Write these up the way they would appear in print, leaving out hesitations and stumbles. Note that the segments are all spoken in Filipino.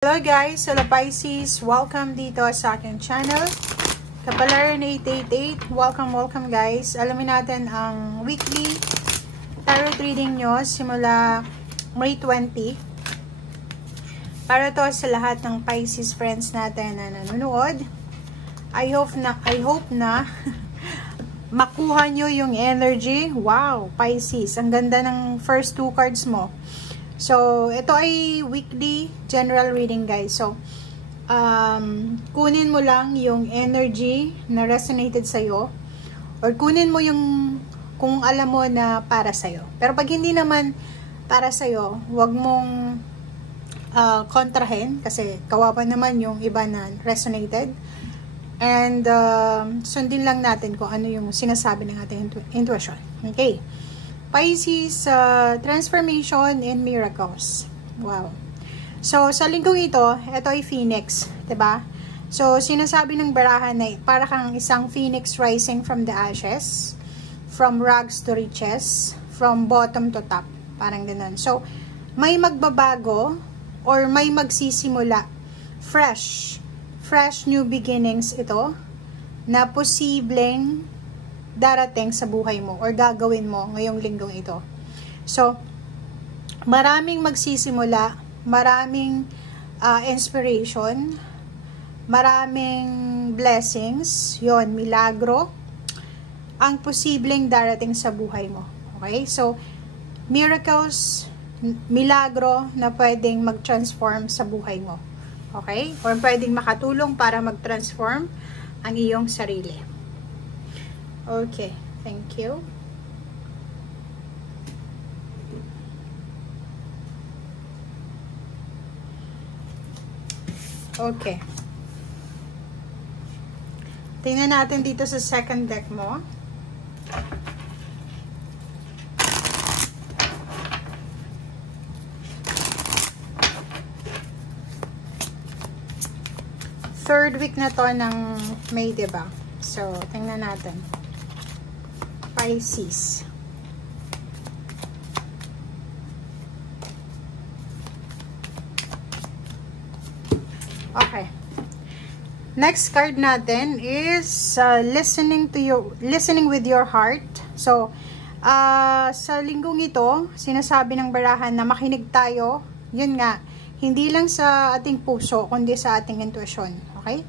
Hello guys, hello Pisces, welcome dito sa aking channel Kapalaran 888, welcome guys. Alamin natin ang weekly tarot reading nyo simula May 20 para to sa lahat ng Pisces friends natin na nanonood. I hope na makuha nyo yung energy. Wow, Pisces, ang ganda ng first two cards mo. So, ito ay weekly general reading guys. So, kunin mo lang yung energy na resonated sa'yo. Or kunin mo yung kung alam mo na para sa'yo. Pero pag hindi naman para sa'yo, huwag mong kontrahin. Kasi kawawa naman yung iba na resonated. And sundin lang natin kung ano yung sinasabi ng ating intuition. Okay. Pisces, transformation and miracles. Wow. So, sa linggong ito ay Phoenix, 'di ba? So, sinasabi ng barahan na para kang isang Phoenix rising from the ashes, from rags to riches, from bottom to top, parang ganoon. So, may magbabago or may magsisimula, fresh new beginnings ito na posibleng darating sa buhay mo or gagawin mo ngayong linggong ito. So, maraming magsisimula, maraming inspiration, maraming blessings, yon, milagro, ang posibleng darating sa buhay mo. Okay? So, miracles, milagro na pwedeng mag-transform sa buhay mo. Okay? Or pwedeng makatulong para mag-transform ang iyong sarili. Okay, thank you. Okay. Tingnan natin dito sa second deck mo. Third week na to ng May, diba? So, tingnan natin. Pisces. Okay. Next card natin is listening with your heart. So, sa linggong ito, sinasabi ng barahan na makinig tayo. Yun nga, hindi lang sa ating puso, kundi sa ating intuition. Okay?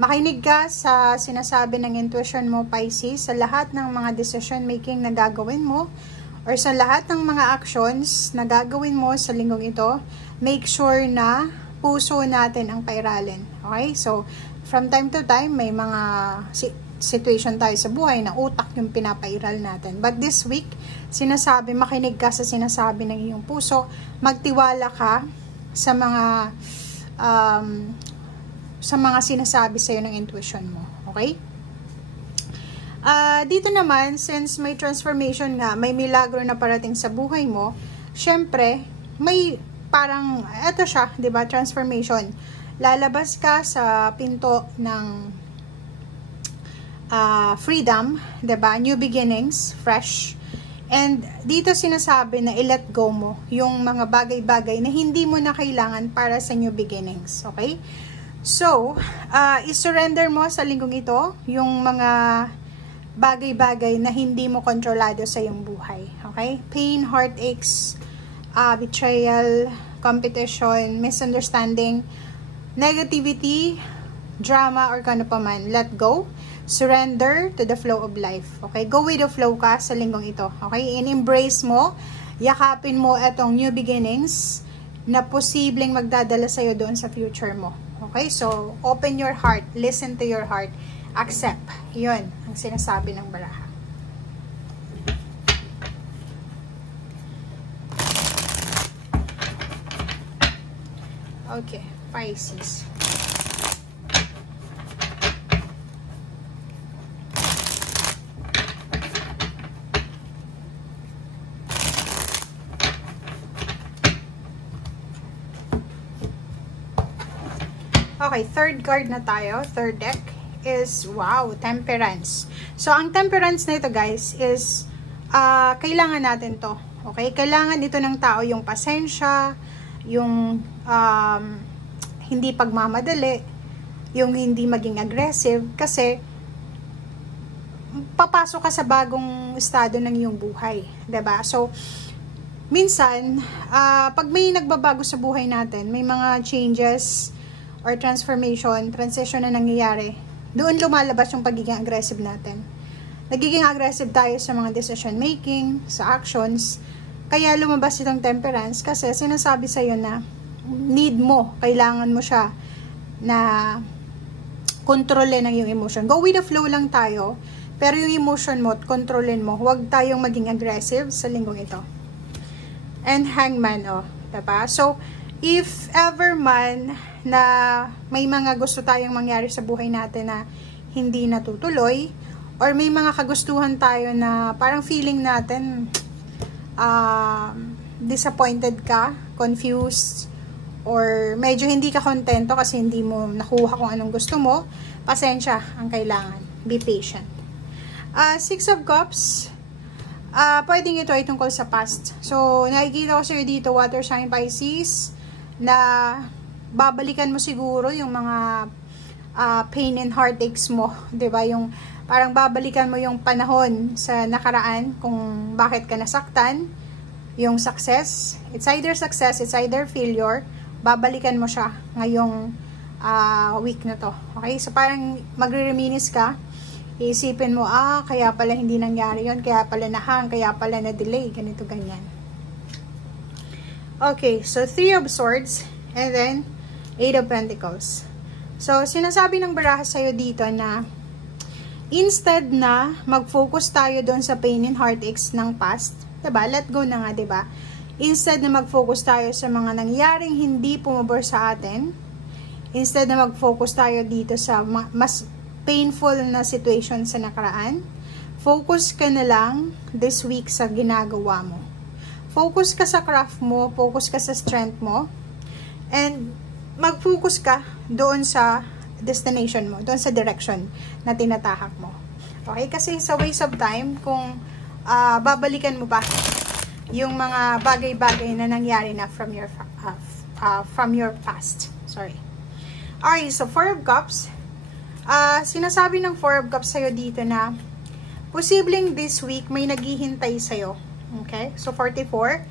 Makinig ka sa sinasabi ng intuition mo, Pisces, sa lahat ng mga decision making na gagawin mo or sa lahat ng mga actions na gagawin mo sa linggong ito. Make sure na puso natin ang pairalin. Okay? So, from time to time, may mga situation tayo sa buhay na utak yung pinapairal natin. But this week, sinasabi, makinig ka sa sinasabi ng iyong puso, magtiwala ka sa mga sinasabi sa'yo ng intuition mo. Okay? Dito naman, since may transformation nga, may milagro na parating sa buhay mo, syempre, may parang, eto siya, diba, transformation. Lalabas ka sa pinto ng freedom, diba, new beginnings, fresh. And dito sinasabi na i-let go mo yung mga bagay-bagay na hindi mo na kailangan para sa new beginnings. Okay? So, i-surrender mo sa linggong ito yung mga bagay-bagay na hindi mo kontrolado sa iyong buhay. Okay? Pain, heartaches, betrayal, competition, misunderstanding, negativity, drama, or kano pa man. Let go. Surrender to the flow of life. Okay? Go with the flow ka sa linggong ito. Okay? In-embrace mo, yakapin mo itong new beginnings na posibleng magdadala sa'yo doon sa future mo. Okay? So, open your heart. Listen to your heart. Accept. Yun ang sinasabi ng baraha. Okay. Pisces. Okay, third card na tayo. Third deck is, wow, Temperance. So, ang Temperance na ito, guys, is kailangan natin to. Okay? Kailangan ito ng tao yung pasensya, yung hindi pagmamadali, yung hindi maging aggressive, kasi papasok ka sa bagong estado ng iyong buhay, 'di ba? So, minsan, pag may nagbabago sa buhay natin, may mga changes or transition na nangyayari, doon lumalabas yung pagiging aggressive natin. Nagiging aggressive tayo sa mga decision making, sa actions, kaya lumabas itong temperance kasi sinasabi sa'yo na need mo, kailangan mo siya na kontrolin ang iyong emotion. Go with the flow lang tayo, pero yung emotion mo, kontrolin mo. Huwag tayong maging aggressive sa linggong ito. And hangman, diba? So, if ever man na may mga gusto tayong mangyari sa buhay natin na hindi natutuloy, or may mga kagustuhan tayo na parang feeling natin disappointed ka, confused, or medyo hindi ka kontento kasi hindi mo nakuha kung anong gusto mo, pasensya ang kailangan. Be patient. Six of Cups, pwedeng ito ay tungkol sa past. So, nakikita ko sa'yo dito, water sign Pisces, na babalikan mo siguro yung mga pain and heartaches mo, 'di ba? Yung parang babalikan mo yung panahon sa nakaraan kung bakit ka nasaktan, yung success, it's either failure, babalikan mo siya ngayong week na to. Okay? So parang magre-reminisce ka, iisipin mo, kaya pala hindi nangyari yon, kaya pala nahang, kaya pala na-delay, ganito, ganyan. Okay, so 3 of Swords, and then 8 of Pentacles. So, sinasabi ng baraha sa'yo dito na instead na mag-focus tayo doon sa pain and heartaches ng past, diba? Let go na nga, diba? Instead na mag-focus tayo sa mga nangyaring hindi pumabor sa atin, instead na mag-focus tayo dito sa mas painful na situation sa nakaraan, focus ka na lang this week sa ginagawa mo. Focus ka sa craft mo, focus ka sa strength mo, and mag-focus ka doon sa destination mo, doon sa direction na tinatahak mo. Okay? Kasi sa waste of time, kung babalikan mo pa yung mga bagay-bagay na nangyari na from your past. Sorry. Okay, so 4 of Cups. Sinasabi ng 4 of Cups sa'yo dito na posibleng this week may naghihintay sa'yo. Okay? So 44.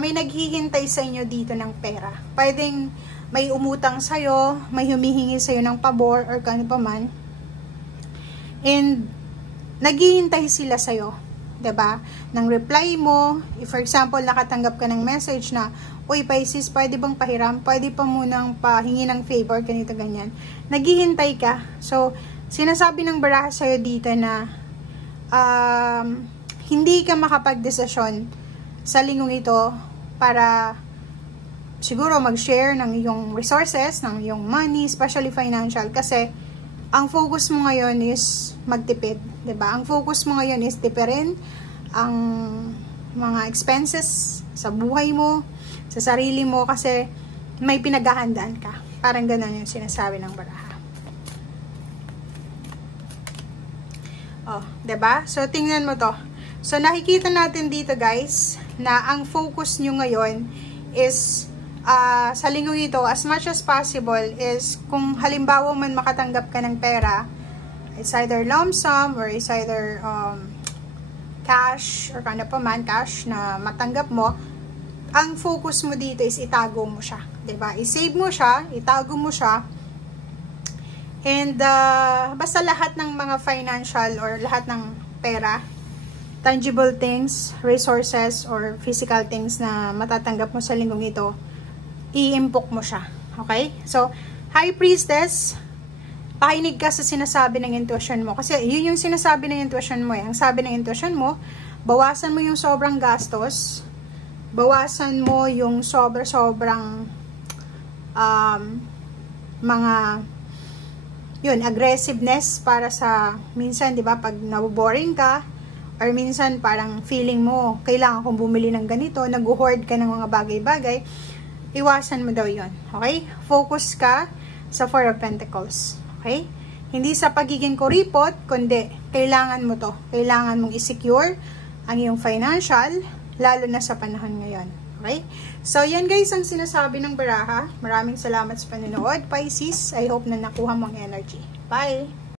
May naghihintay sa inyo dito ng pera. Pwedeng may umutang sa'yo, may humihingi sa'yo ng pabor or kano pa man. And naghihintay sila sa'yo. 'Di ba? Nang reply mo, if for example nakatanggap ka ng message na, "Uy Pisces, pwede bang pahiram? Pwede pa munang pahingi ng favor," ganito ganyan. Naghihintay ka. So, sinasabi ng baraha sa'yo dito na hindi ka makapagdesisyon sa linggong ito para siguro mag-share ng iyong resources, ng iyong money, especially financial, kasi ang focus mo ngayon is magtipid, 'di ba? Ang focus mo ngayon is tipirin ang mga expenses sa buhay mo, sa sarili mo, kasi may pinaghahandaan ka. Parang ganun yung sinasabi ng baraha. 'Di ba? So tingnan mo 'to. So nakikita natin dito, guys, na ang focus nyo ngayon is sa linggong ito, as much as possible, is kung halimbawa man makatanggap ka ng pera, it's either lump sum or it's either cash or kano pa man, cash na matanggap mo, ang focus mo dito is itago mo siya, 'di ba? I-save mo siya, itago mo siya, and basta lahat ng mga financial or lahat ng pera, tangible things, resources, or physical things na matatanggap mo sa linggong ito, i-impok mo siya. Okay? So, High Priestess, pakinig ka sa sinasabi ng intuition mo. Kasi yun yung sinasabi ng intuition mo. Ang sabi ng intuition mo, bawasan mo yung sobrang gastos, bawasan mo yung sobrang mga yun, aggressiveness para sa minsan, di ba, pag naboboring ka, or minsan parang feeling mo, kailangan kong bumili ng ganito, nag-hoard ka ng mga bagay-bagay, iwasan mo daw yun. Okay? Focus ka sa 4 of Pentacles. Okay? Hindi sa pagiging kuripot, kundi kailangan mo to. Kailangan mong i-secure ang iyong financial, lalo na sa panahon ngayon. Okay? So, yan guys ang sinasabi ng baraha. Maraming salamat sa panonood. Pisces, I hope na nakuha mong energy. Bye!